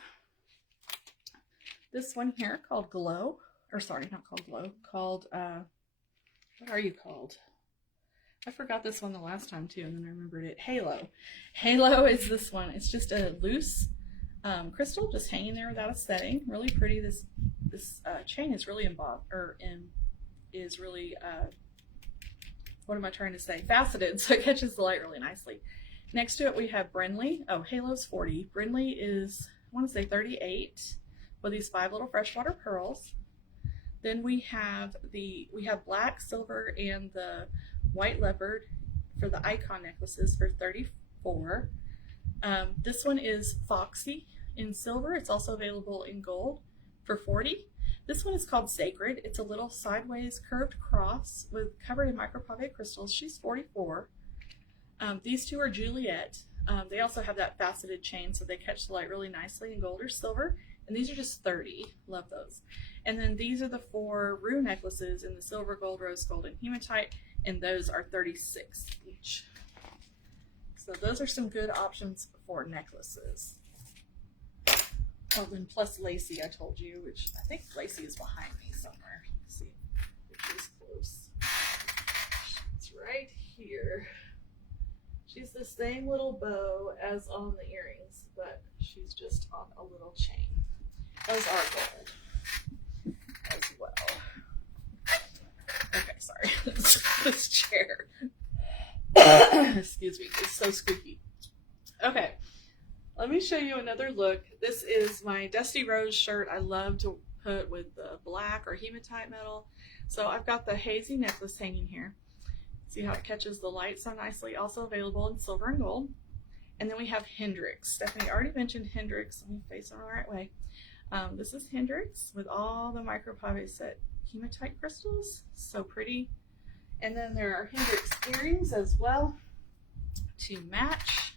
this one here called Glow, or sorry, not called Glow, called, what are you called? I forgot this one the last time too, and then I remembered it. Halo. Halo is this one. It's just a loose crystal just hanging there without a setting. Really pretty. This chain is really what am I trying to say? Faceted, so it catches the light really nicely. Next to it we have Brinley. Oh, Halo's 40. Brinley is, I want to say 38, with these 5 little freshwater pearls. Then we have black, silver, and the white leopard for the icon necklaces for 34. This one is Foxy in silver. It's also available in gold for 40. This one is called Sacred. It's a little sideways curved cross covered in micropave crystals. She's 44. These 2 are Juliet. They also have that faceted chain, so they catch the light really nicely in gold or silver. And these are just 30. Love those. And then these are the 4 rue necklaces in the silver, gold, rose gold, and hematite, and those are 36 each. So those are some good options for necklaces. Oh, then plus lacy, I told you, which I think lacy is behind me somewhere. Let's see. is right here. She's the same little bow as on the earrings, but she's just on a little chain. Those are gold as well. Okay, sorry. This chair. Excuse me, it's so squeaky. Okay, let me show you another look. This is my Dusty Rose shirt. I love to put with the black or hematite metal. So I've got the hazy necklace hanging here. See how it catches the light so nicely? Also available in silver and gold. And then we have Hendrix. Stephanie already mentioned Hendrix. Let me face them the right way. This is Hendrix with all the micropave set hematite crystals. So pretty. And then there are Hendrix earrings as well to match.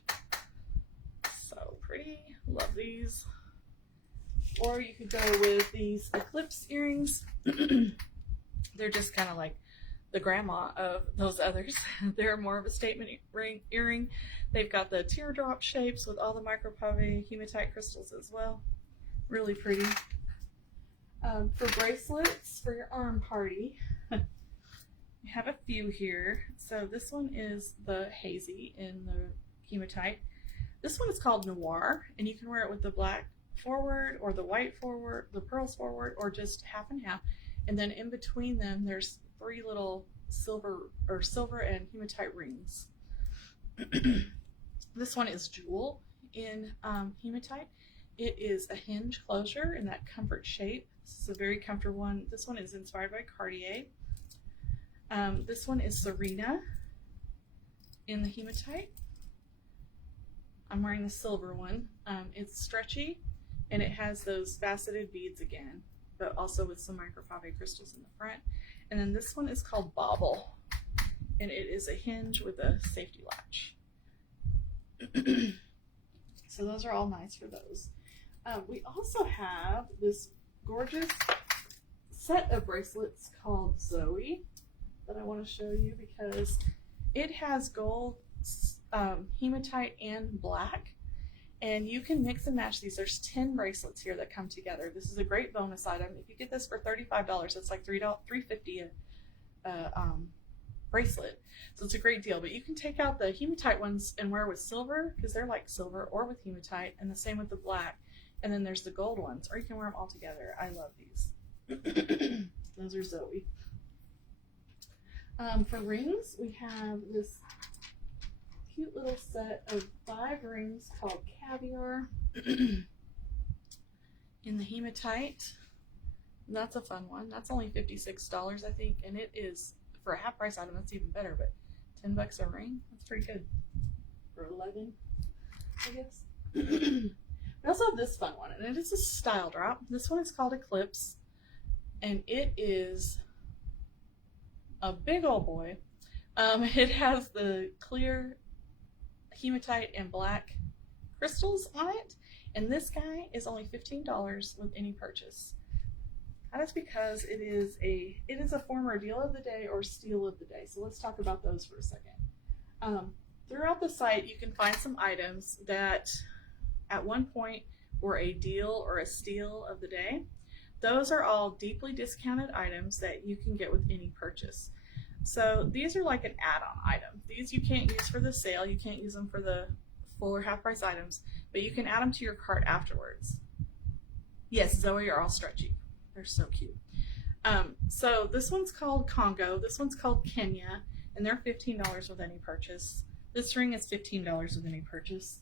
So pretty. Love these. Or you could go with these Eclipse earrings. They're just kind of like the grandma of those others. They're more of a statement earring. They've got the teardrop shapes with all the micropave hematite crystals as well. Really pretty. For bracelets for your arm party, we have a few here. So this one is the hazy in the hematite. This one is called Noir, and you can wear it with the black forward or the white forward, the pearls forward, or just half and half. And then in between them, there's 3 little silver and hematite rings. This one is Jewel in hematite. It is a hinge closure in that comfort shape. This is a very comfortable one. This one is inspired by Cartier. This one is Serena in the hematite. I'm wearing the silver one. It's stretchy and it has those faceted beads again, but also with some micropave crystals in the front. And then this one is called Bauble, and it is a hinge with a safety latch. So those are all nice for those. We also have this gorgeous set of bracelets called Zoe that I want to show you because it has gold, hematite, and black. And you can mix and match these. There's 10 bracelets here that come together. This is a great bonus item. If you get this for $35, it's like $3.50 a bracelet. So it's a great deal. But you can take out the hematite ones and wear with silver because they're like silver, or with hematite, and the same with the black. And then there's the gold ones, or you can wear them all together. I love these. Those are Zoe. For rings, we have this cute little set of 5 rings called Caviar in the hematite. And that's a fun one. That's only $56, I think, and it is, for a half price item, that's even better, but $10 a ring, that's pretty good. For 11, I guess. We also have this fun one, and it is a style drop. This one is called Eclipse, and it is a big old boy. It has the clear hematite and black crystals on it, and this guy is only $15 with any purchase. That is because it is a former deal of the day or steal of the day. So let's talk about those for a second. Throughout the site, you can find some items that at one point were a deal or a steal of the day. Those are all deeply discounted items that you can get with any purchase. So these are like an add-on item. These you can't use for the sale. You can't use them for the full or half price items, but you can add them to your cart afterwards. Yes, Zoe are all stretchy. They're so cute. So this one's called Congo. This one's called Kenya, and they're $15 with any purchase. This ring is $15 with any purchase.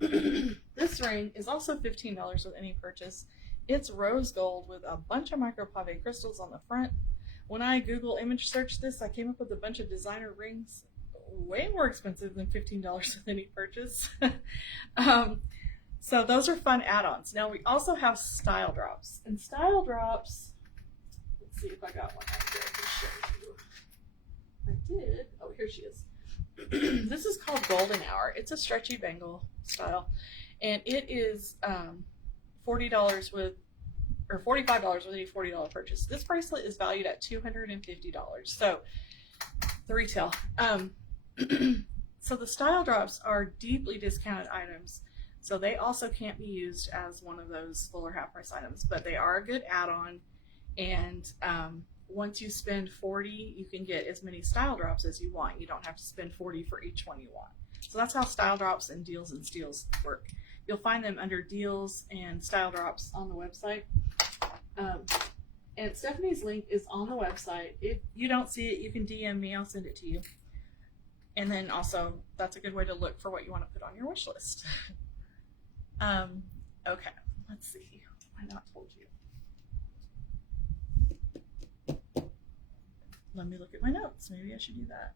This ring is also $15 with any purchase. It's rose gold with a bunch of micropave crystals on the front. When I Google image search this, I came up with a bunch of designer rings, way more expensive than $15 with any purchase. So those are fun add-ons. Now we also have style drops. And style drops, let's see if I got one right here I can show you. I did. Oh, here she is. This is called Golden Hour. It's a stretchy bangle style, and it is $40 with, or $45 with any $40 purchase. This bracelet is valued at $250. So the retail. So the style drops are deeply discounted items. So they also can't be used as one of those full or half price items, but they are a good add-on, and once you spend 40, you can get as many style drops as you want. You don't have to spend 40 for each one you want. So that's how style drops and deals and steals work. You'll find them under deals and style drops on the website. And Stephanie's link is on the website. If you don't see it, you can DM me. I'll send it to you. And then also, that's a good way to look for what you want to put on your wish list. Okay, let's see. I not told you. Let me look at my notes. Maybe I should do that.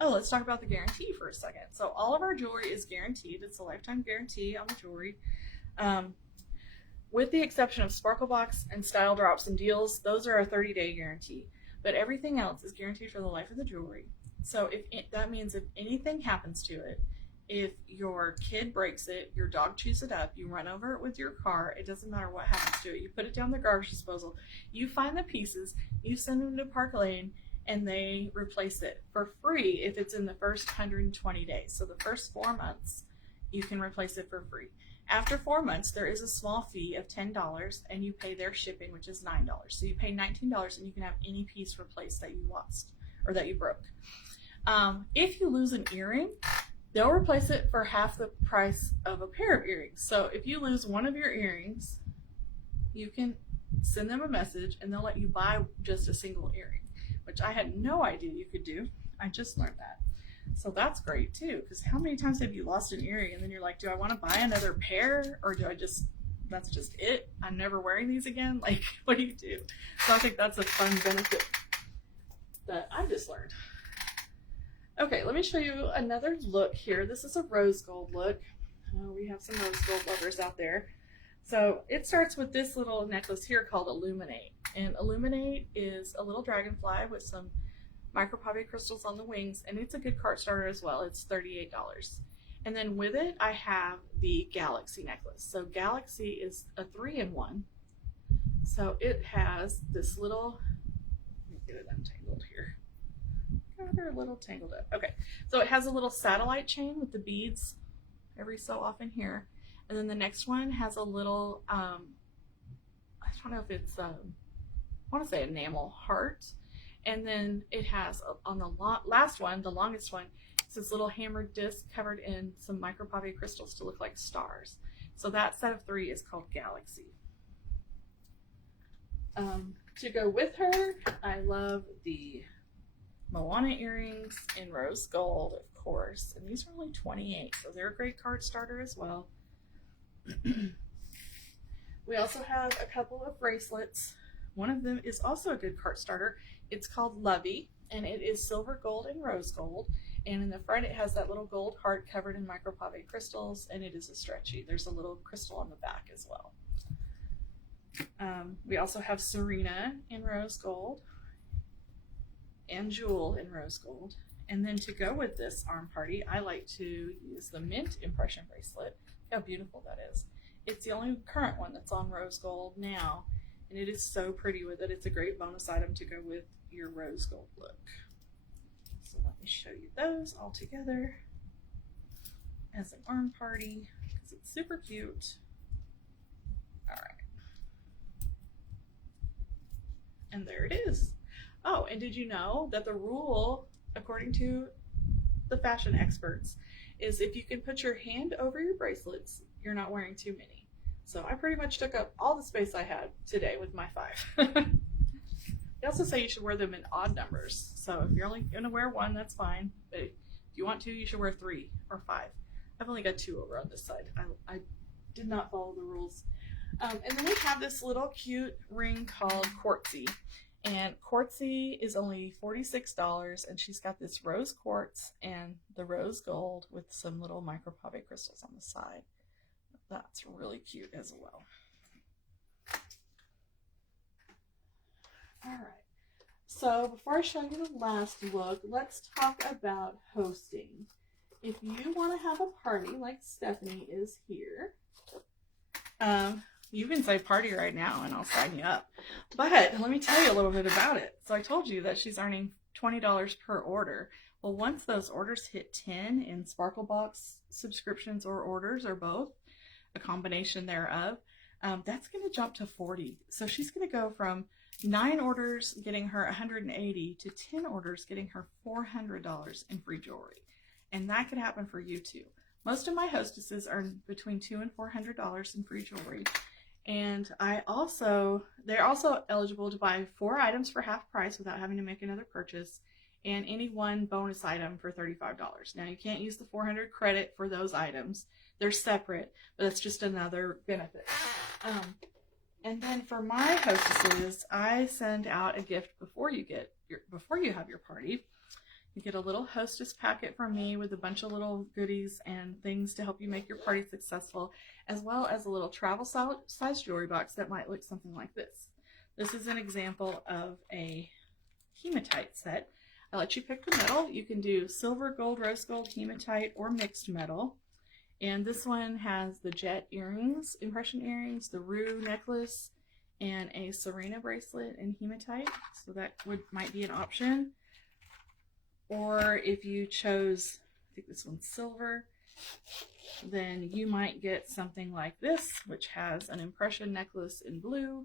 Oh, let's talk about the guarantee for a second. So all of our jewelry is guaranteed. It's a lifetime guarantee on the jewelry. With the exception of Sparkle Box and Style Drops and Deals, those are a 30-day guarantee. But everything else is guaranteed for the life of the jewelry. So that means if anything happens to it, if your kid breaks it, your dog chews it up, you run over it with your car, it doesn't matter what happens to it. You put it down the garbage disposal, you find the pieces, you send them to Park Lane, and they replace it for free if it's in the first 120 days. So the first 4 months, you can replace it for free. After 4 months, there is a small fee of $10, and you pay their shipping, which is $9. So you pay $19, and you can have any piece replaced that you lost or that you broke. If you lose an earring, they'll replace it for half the price of a pair of earrings. So if you lose one of your earrings, you can send them a message, and they'll let you buy just a single earring, which I had no idea you could do. I just learned that. So that's great too, because how many times have you lost an earring and then you're like, do I want to buy another pair, or do I just, that's just it? I'm never wearing these again? Like, what do you do? So I think that's a fun benefit that I just learned. Okay, let me show you another look here. This is a rose gold look. We have some rose gold lovers out there. So it starts with this little necklace here called Illuminate. And Illuminate is a little dragonfly with some micropave crystals on the wings, and it's a good cart starter as well. It's $38. And then with it, I have the Galaxy necklace. So Galaxy is a 3-in-1. So it has this little, let me get it untangled here. Got her a little tangled up. Okay, so it has a little satellite chain with the beads every so often here. And then the next one has a little, I don't know if it's, I want to say enamel heart. And then it has on the last one, the longest one, it's this little hammered disc covered in some micropave crystals to look like stars. So that set of 3 is called Galaxy. To go with her, I love the Moana earrings in rose gold, of course. And these are only $28, so they're a great card starter as well. We also have a couple of bracelets. One of them is also a good cart starter. It's called Lovey, and it is silver gold and rose gold. And in the front, it has that little gold heart covered in micropave crystals, and it is a stretchy. There's a little crystal on the back as well. We also have Serena in rose gold and Jewel in rose gold. And then to go with this arm party, I like to use the mint impression bracelet. Look how beautiful that is. It's the only current one that's on rose gold now, and it is so pretty with it. It's a great bonus item to go with your rose gold look. So let me show you those all together as an arm party, because it's super cute. All right. And there it is. Oh, and did you know that the rule, according to the fashion experts, is if you can put your hand over your bracelets, you're not wearing too many. So I pretty much took up all the space I had today with my 5. They also say you should wear them in odd numbers. So if you're only going to wear 1, that's fine. But if you want to, you should wear 3 or 5. I've only got 2 over on this side. I did not follow the rules. And then we have this little cute ring called Quartzy. And Quartzy is only $46, and she's got this rose quartz and the rose gold with some little micropave crystals on the side. That's really cute as well. All right, so before I show you the last look, let's talk about hosting. If you want to have a party like Stephanie is here, you can say party right now and I'll sign you up. But let me tell you a little bit about it. So I told you that she's earning $20 per order. Well, once those orders hit 10 in Sparkle Box subscriptions or orders or both, a combination thereof, that's going to jump to 40. So she's going to go from 9 orders getting her $180 to 10 orders getting her $400 in free jewelry. And that could happen for you too. Most of my hostesses earn between $200 and $400 in free jewelry. And they're also eligible to buy 4 items for half price without having to make another purchase, and any one bonus item for $35. Now you can't use the 400 credit for those items. They're separate, but that's just another benefit. And then for my hostesses, I send out a gift before you have your party. You get a little hostess packet from me with a bunch of little goodies and things to help you make your party successful, as well as a little travel size jewelry box that might look something like this. This is an example of a hematite set. I let you pick the metal. You can do silver, gold, rose gold, hematite, or mixed metal. And this one has the jet earrings, impression earrings, the rue necklace, and a Serena bracelet in hematite. So that might be an option. Or if you chose, I think this one's silver, then you might get something like this, which has an impression necklace in blue.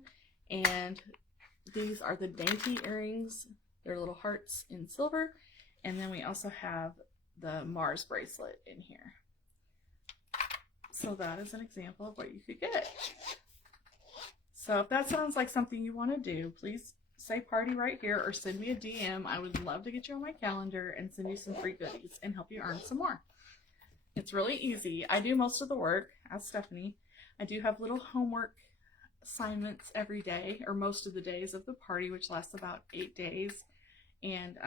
And these are the dainty earrings. They're little hearts in silver. And then we also have the Mars bracelet in here. So that is an example of what you could get. So if that sounds like something you want to do, please say party right here or send me a DM. I would love to get you on my calendar and send you some free goodies and help you earn some more. It's really easy. I do most of the work as Stephanie. I do have little homework assignments every day, or most of the days of the party, which lasts about 8 days. And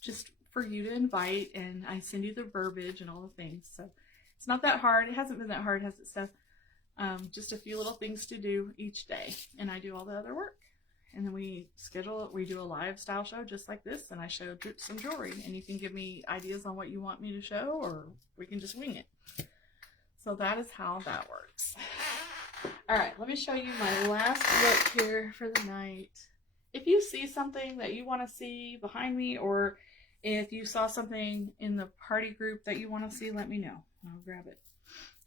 just for you to invite, and I send you the verbiage and all the things. So it's not that hard. It hasn't been that hard, has it, Steph? Just a few little things to do each day, and I do all the other work. And then we do a live style show just like this, and I show some jewelry, and you can give me ideas on what you want me to show, or we can just wing it. So that is how that works. All right, let me show you my last look here for the night. If you see something that you want to see behind me, or if you saw something in the party group that you want to see, let me know. I'll grab it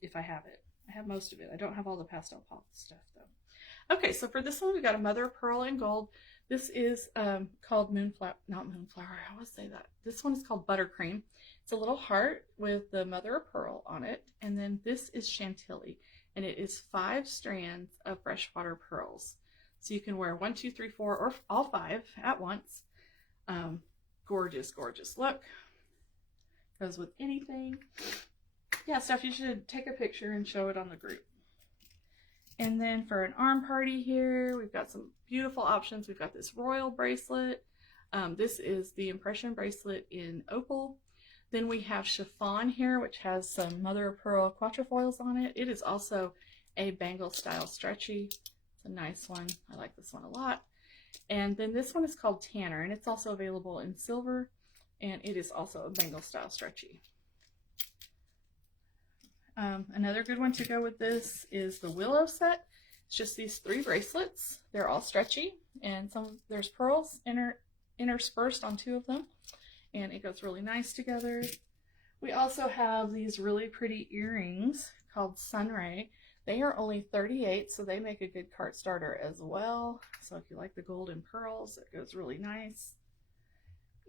if I have it. I have most of it. I don't have all the pastel pop stuff though. Okay, so for this one, we got a mother of pearl in gold. This is called not moonflower, I always say that. This one is called buttercream. It's a little heart with the mother of pearl on it. And then this is chantilly, and it is 5 strands of freshwater pearls. So you can wear 1, 2, 3, 4, or all 5 at once. Gorgeous, gorgeous look. Goes with anything. Yeah, Steph, you should take a picture and show it on the group. And then for an arm party here, we've got some beautiful options. We've got this royal bracelet. This is the impression bracelet in opal. Then we have chiffon here, which has some mother of pearl quatrefoils on it. It is also a bangle style stretchy. It's a nice one. I like this one a lot. And then this one is called Tanner, and it's also available in silver, and it is also a bangle style stretchy. Another good one to go with this is the willow set. It's just these 3 bracelets. They're all stretchy, and there's pearls interspersed on 2 of them, and it goes really nice together. We also have these really pretty earrings called Sunray. They are only 38, so they make a good cart starter as well. So if you like the golden pearls, it goes really nice.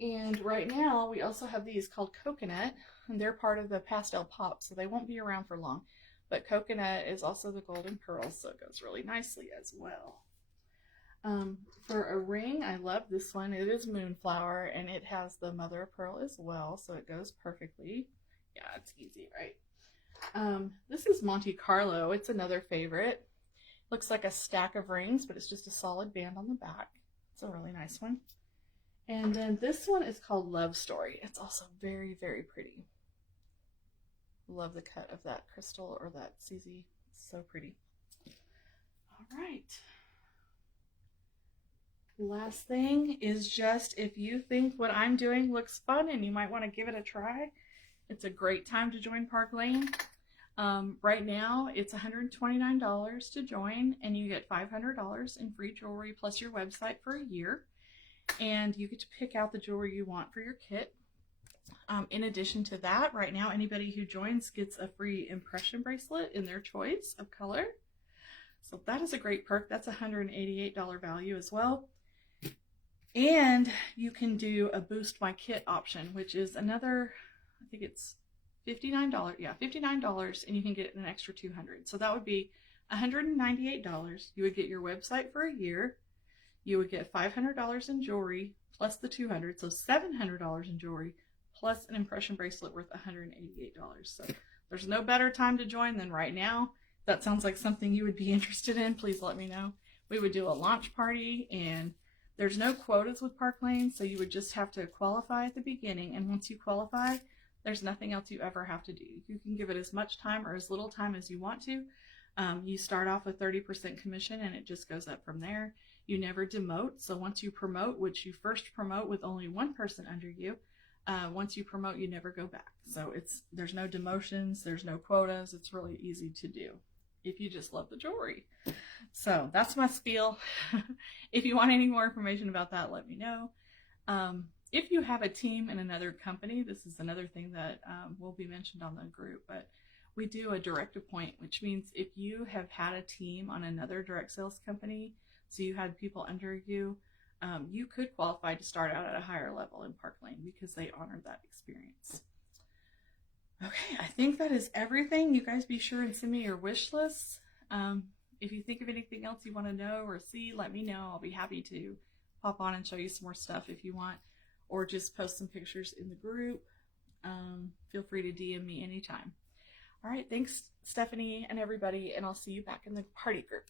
And right now, we also have these called Coconut, and they're part of the Pastel Pop, so they won't be around for long. But Coconut is also the golden pearls, so it goes really nicely as well. For a ring, I love this one. It is Moonflower, and it has the mother of pearl as well, so it goes perfectly. Yeah, it's easy, right? This is Monte Carlo. It's another favorite. Looks like a stack of rings, but it's just a solid band on the back. It's a really nice one. And then this one is called Love Story. It's also very, very pretty. Love the cut of that crystal or that CZ. It's so pretty. All right. Last thing is just, if you think what I'm doing looks fun and you might want to give it a try, it's a great time to join Park Lane. Right now, it's $129 to join, and you get $500 in free jewelry plus your website for a year. And you get to pick out the jewelry you want for your kit. In addition to that, right now, anybody who joins gets a free impression bracelet in their choice of color. So that is a great perk. That's a $188 value as well. And you can do a Boost My Kit option, which is another, I think it's $59. Yeah, $59, and you can get an extra 200. So that would be $198. You would get your website for a year. You would get $500 in jewelry plus the 200, so $700 in jewelry plus an impression bracelet worth $188. So there's no better time to join than right now. If that sounds like something you would be interested in, please let me know. We would do a launch party, and there's no quotas with Park Lane, so you would just have to qualify at the beginning, and once you qualify, there's nothing else you ever have to do. You can give it as much time or as little time as you want to. You start off with 30% commission, and it just goes up from there. You never demote, so once you promote, which you first promote with only one person under you, once you promote, you never go back. So there's no demotions, there's no quotas. It's really easy to do if you just love the jewelry. So that's my spiel. If you want any more information about that, let me know. If you have a team in another company, this is another thing that will be mentioned on the group, but we do a direct appoint, which means if you have had a team on another direct sales company, so you had people under you, you could qualify to start out at a higher level in Park Lane because they honor that experience. Okay, I think that is everything. You guys be sure and send me your wish lists. If you think of anything else you want to know or see, let me know. I'll be happy to pop on and show you some more stuff if you want, or just post some pictures in the group. Feel free to DM me anytime. All right, thanks, Stephanie and everybody, and I'll see you back in the party group.